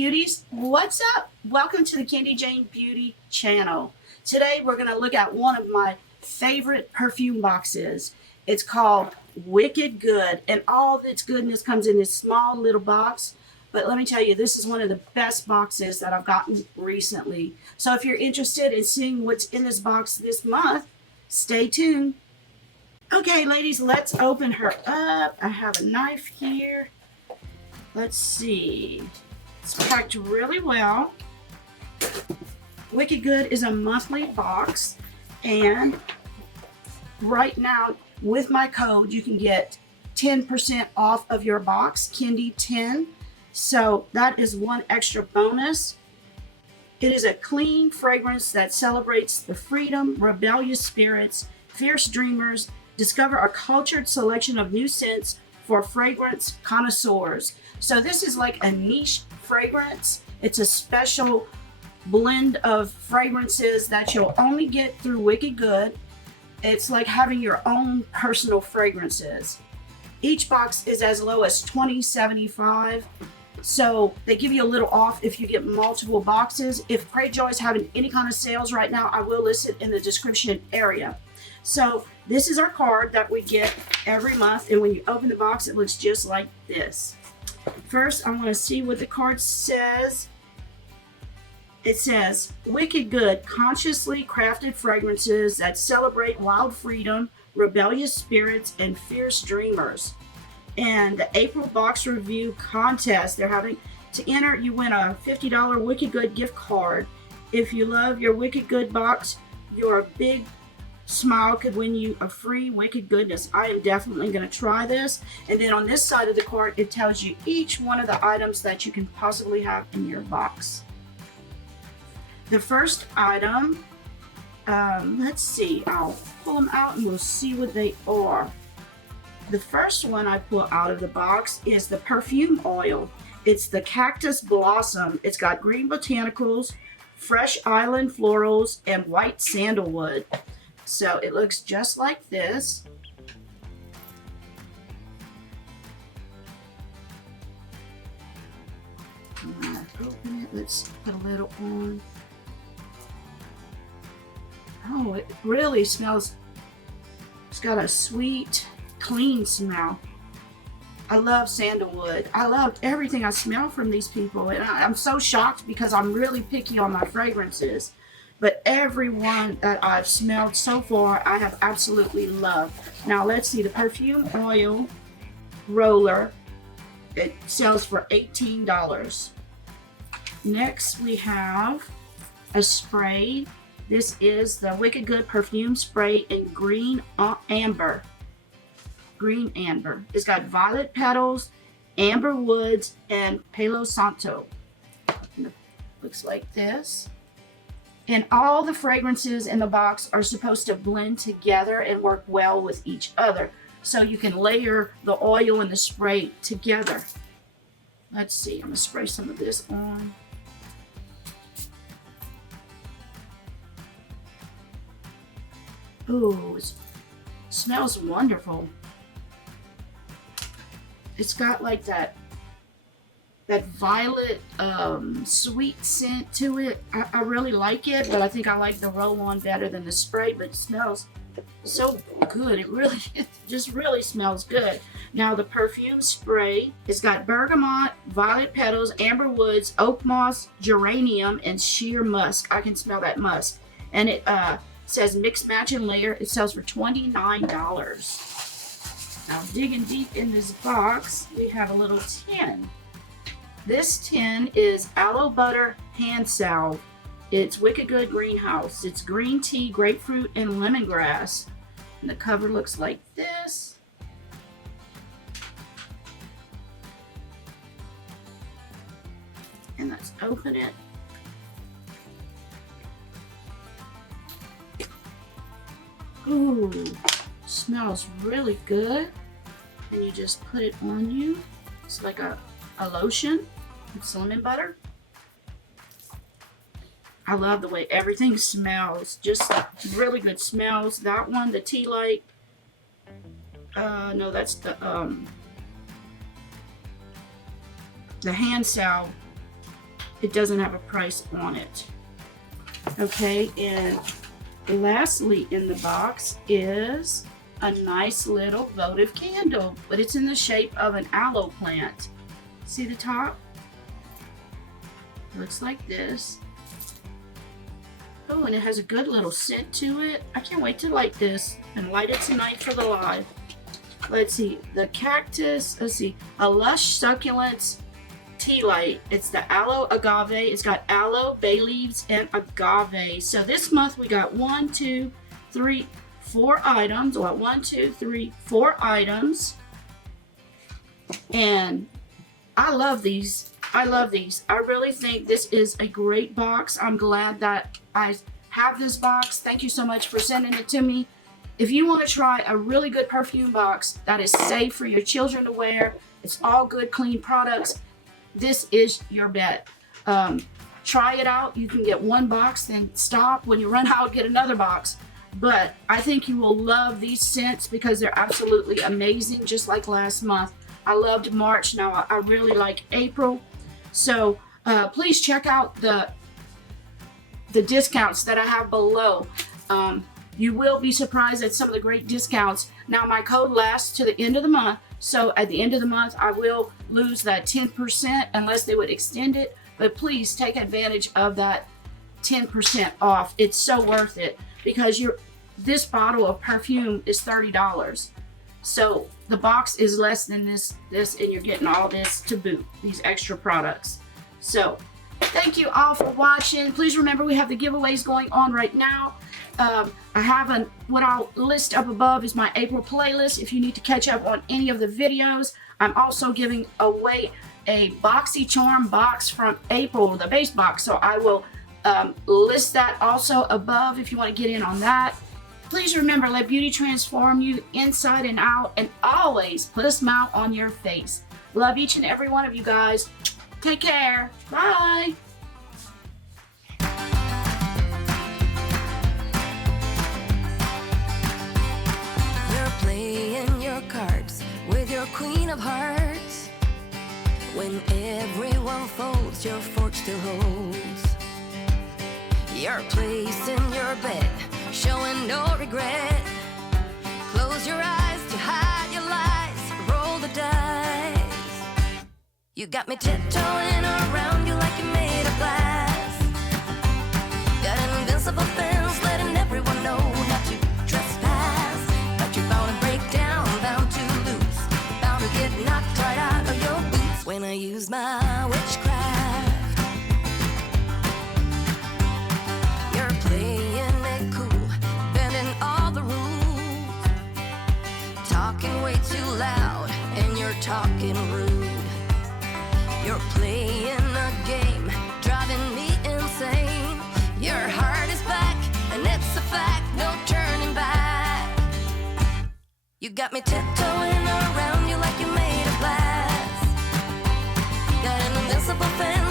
Beauties, what's up? Welcome to the Kendy Jane Beauty channel. Today we're going to look at one of my favorite perfume boxes. It's called Wicked Good, and all of its goodness comes in this small little box. But let me tell you, this is one of the best boxes that I've gotten recently. So if you're interested in seeing what's in this box this month, stay tuned. Okay, ladies, let's open her up. I have a knife here. Let's see. It's packed really well. Wicked Good is a monthly box, and right now with my code you can get 10% off of your box, Kendy 10. So that is one extra bonus. It is a clean fragrance that celebrates the freedom, rebellious spirits, fierce dreamers. Discover a cultured selection of new scents for fragrance connoisseurs. So this is like a niche fragrance. It's a special blend of fragrances that you'll only get through Wicked Good. It's like having your own personal fragrances. Each box is as low as $20.75. So they give you a little off if you get multiple boxes. If Greyjoy is having any kind of sales right now, I will list it in the description area. So this is our card that we get every month, and when you open the box, it looks just like this. First, I want to see what the card says. It says, Wicked Good, consciously crafted fragrances that celebrate wild freedom, rebellious spirits, and fierce dreamers. And the April box review contest, they're having to enter, you win a $50 Wicked Good gift card. If you love your Wicked Good box, your big smile could win you a free Wicked Goodness. I am definitely going to try this. And then on this side of the card, it tells you each one of the items that you can possibly have in your box. The first item, let's see, I'll pull them out and we'll see what they are. The first one I pull out of the box is the perfume oil. It's the Cactus Blossom. It's got green botanicals, fresh island florals, and white sandalwood. So it looks just like this. I'm gonna open it. Let's put a little on. Oh, it really smells. It's got a sweet, clean smell. I love sandalwood. I love everything I smell from these people, and I'm so shocked because I'm really picky on my fragrances. But every one that I've smelled so far, I have absolutely loved. Now let's see, the perfume oil roller, it sells for $18. Next we have a spray. This is the Wicked Good perfume spray in green amber. Green amber. It's got violet petals, amber woods, and Palo Santo. Looks like this. And all the fragrances in the box are supposed to blend together and work well with each other. So you can layer the oil and the spray together. Let's see, I'm gonna spray some of this on. Ooh, it smells wonderful. It's got like that violet sweet scent to it. I really like it, but I think I like the roll-on better than the spray, but it smells so good. It just really smells good. Now the perfume spray, it's got bergamot, violet petals, amber woods, oak moss, geranium, and sheer musk. I can smell that musk. And it says mix, match, and layer. It sells for $29. Now digging deep in this box, we have a little tin. This tin is aloe butter hand salve. It's Wicked Good greenhouse. It's green tea, grapefruit, and lemongrass. And the cover looks like this. And let's open it. Ooh, smells really good. And you just put it on you. It's like a lotion with cinnamon butter. I love the way everything smells. Just really good smells. That one, the tea light. No, that's the hand salve. it doesn't have a price on it. Okay, and lastly in the box is a nice little votive candle, but it's in the shape of an aloe plant. See the top? Looks like this. Oh, and it has a good little scent to it. I can't wait to light this and light it tonight for the live. Let's see, the Cactus, let's see, a Lush Succulents tea light. It's the Aloe Agave. It's got aloe, bay leaves, and agave. So this month we got 1, 2, 3, 4 items. Well, 1, 2, 3, 4 items. And I love these. I love these. I really think this is a great box. I'm glad that I have this box. Thank you so much for sending it to me. If you want to try a really good perfume box that is safe for your children to wear, it's all good, clean products, this is your bet. Try it out. You can get one box, then stop. When you run out, get another box. But I think you will love these scents because they're absolutely amazing, just like last month. I loved March. Now I really like April. So please check out the discounts that I have below. You will be surprised at some of the great discounts. Now my code lasts to the end of the month. So at the end of the month, I will lose that 10% unless they would extend it. But please take advantage of that 10% off. It's so worth it because this bottle of perfume is $30. So the box is less than this, and you're getting all this to boot, these extra products. So thank you all for watching. Please remember we have the giveaways going on right now. I have what I'll list up above is my April playlist if you need to catch up on any of the videos. I'm also giving away a BOXYCHARM box from April, the base box. So I will list that also above if you want to get in on that. Please remember, let beauty transform you inside and out, and always put a smile on your face. Love each and every one of you guys. Take care. Bye. Cards with your queen of hearts. When everyone folds, your fork still holds your place in your bed, showing no regret. Close your eyes to hide your lies, roll the dice. You got me tiptoeing around you like you're made of glass. Got an invincible fence letting everyone know not to trespass. But you're bound to break down, bound to lose, bound to get knocked right out of your boots when I use my witchcraft. You're playing it cool, bending all the rules, talking way too loud, and you're talking rude. You're playing a game, driving me insane. Your heart is back, and it's a fact, no turning back. You got me tiptoeing around you like you're made of glass. Got an invincible fence